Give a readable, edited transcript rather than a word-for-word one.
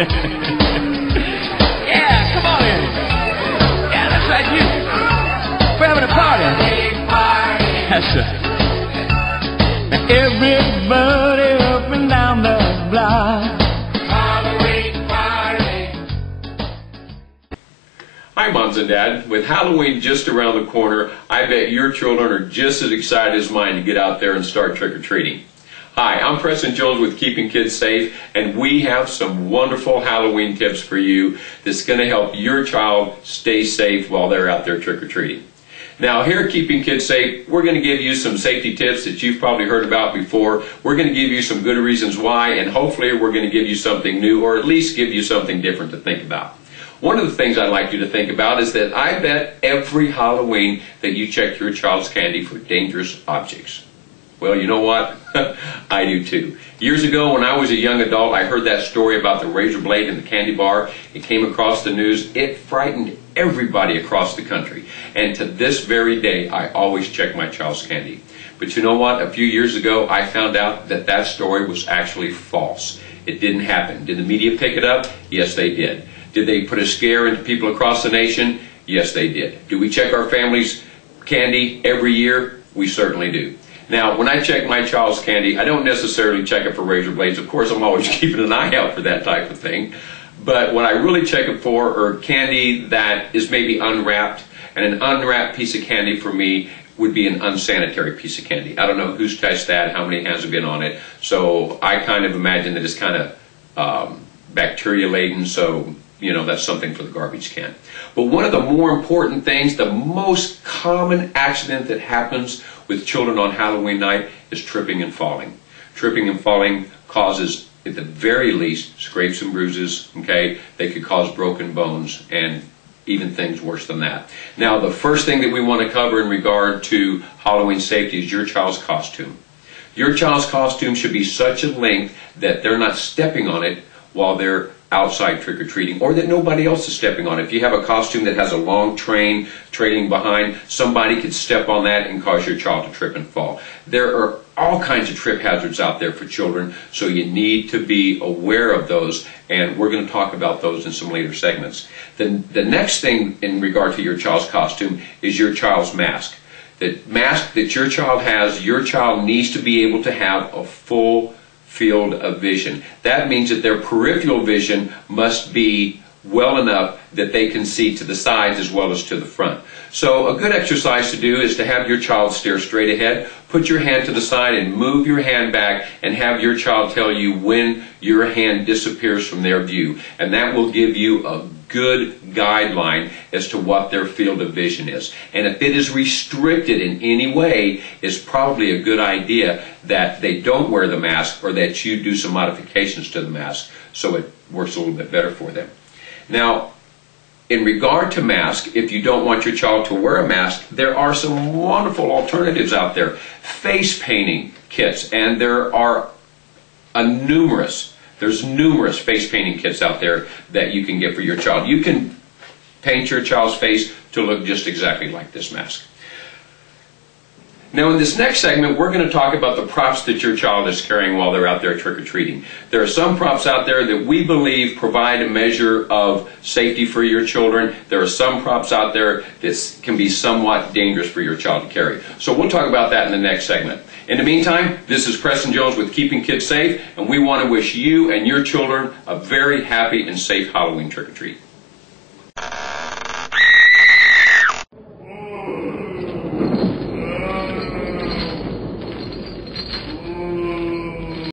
Yeah, come on in. Yeah, that's right, you. We're having a party. That's right. Now everybody up and down the block. Hi, moms and dads. With Halloween just around the corner, I bet your children are just as excited as mine to get out there and start trick-or-treating. Hi, I'm Preston Jones with Keeping Kids Safe, and we have some wonderful Halloween tips for you that's going to help your child stay safe while they're out there trick-or-treating. Now, here at Keeping Kids Safe, we're going to give you some safety tips that you've probably heard about before. We're going to give you some good reasons why, and hopefully we're going to give you something new, or at least give you something different to think about. One of the things I'd like you to think about is that I bet every Halloween that you check your child's candy for dangerous objects. Well, you know what? I do too. Years ago, when I was a young adult, I heard that story about the razor blade in the candy bar. It came across the news. It frightened everybody across the country. And to this very day, I always check my child's candy. But you know what? A few years ago, I found out that that story was actually false. It didn't happen. Did the media pick it up? Yes, they did. Did they put a scare into people across the nation? Yes, they did. Do we check our family's candy every year? We certainly do. Now, when I check my child's candy, I don't necessarily check it for razor blades. Of course, I'm always keeping an eye out for that type of thing. But what I really check it for are candy that is maybe unwrapped. And an unwrapped piece of candy for me would be an unsanitary piece of candy. I don't know who's touched that, how many hands have been on it. So I kind of imagine that it's kind of bacteria-laden, so you know, that's something for the garbage can. But one of the more important things, the most common accident that happens with children on Halloween night is tripping and falling. Tripping and falling causes, at the very least, scrapes and bruises, okay? They could cause broken bones and even things worse than that. Now, the first thing that we want to cover in regard to Halloween safety is your child's costume. Your child's costume should be such a length that they're not stepping on it while they're outside trick-or-treating, or that nobody else is stepping on it. If you have a costume that has a long train trailing behind, somebody could step on that and cause your child to trip and fall. There are all kinds of trip hazards out there for children, so you need to be aware of those, and we're going to talk about those in some later segments. The next thing in regard to your child's costume is your child's mask. The mask that your child has, your child needs to be able to have a full field of vision. That means that their peripheral vision must be well enough that they can see to the sides as well as to the front. So a good exercise to do is to have your child stare straight ahead, put your hand to the side and move your hand back, and have your child tell you when your hand disappears from their view. And that will give you a good guideline as to what their field of vision is. And if it is restricted in any way, it's probably a good idea that they don't wear the mask, or that you do some modifications to the mask so it works a little bit better for them. Now, in regard to mask, if you don't want your child to wear a mask, there are some wonderful alternatives out there. Face painting kits, and there are there's numerous face painting kits out there that you can get for your child. You can paint your child's face to look just exactly like this mask. Now, in this next segment, we're going to talk about the props that your child is carrying while they're out there trick-or-treating. There are some props out there that we believe provide a measure of safety for your children. There are some props out there that can be somewhat dangerous for your child to carry. So we'll talk about that in the next segment. In the meantime, this is Preston Jones with Keeping Kids Safe, and we want to wish you and your children a very happy and safe Halloween trick-or-treat.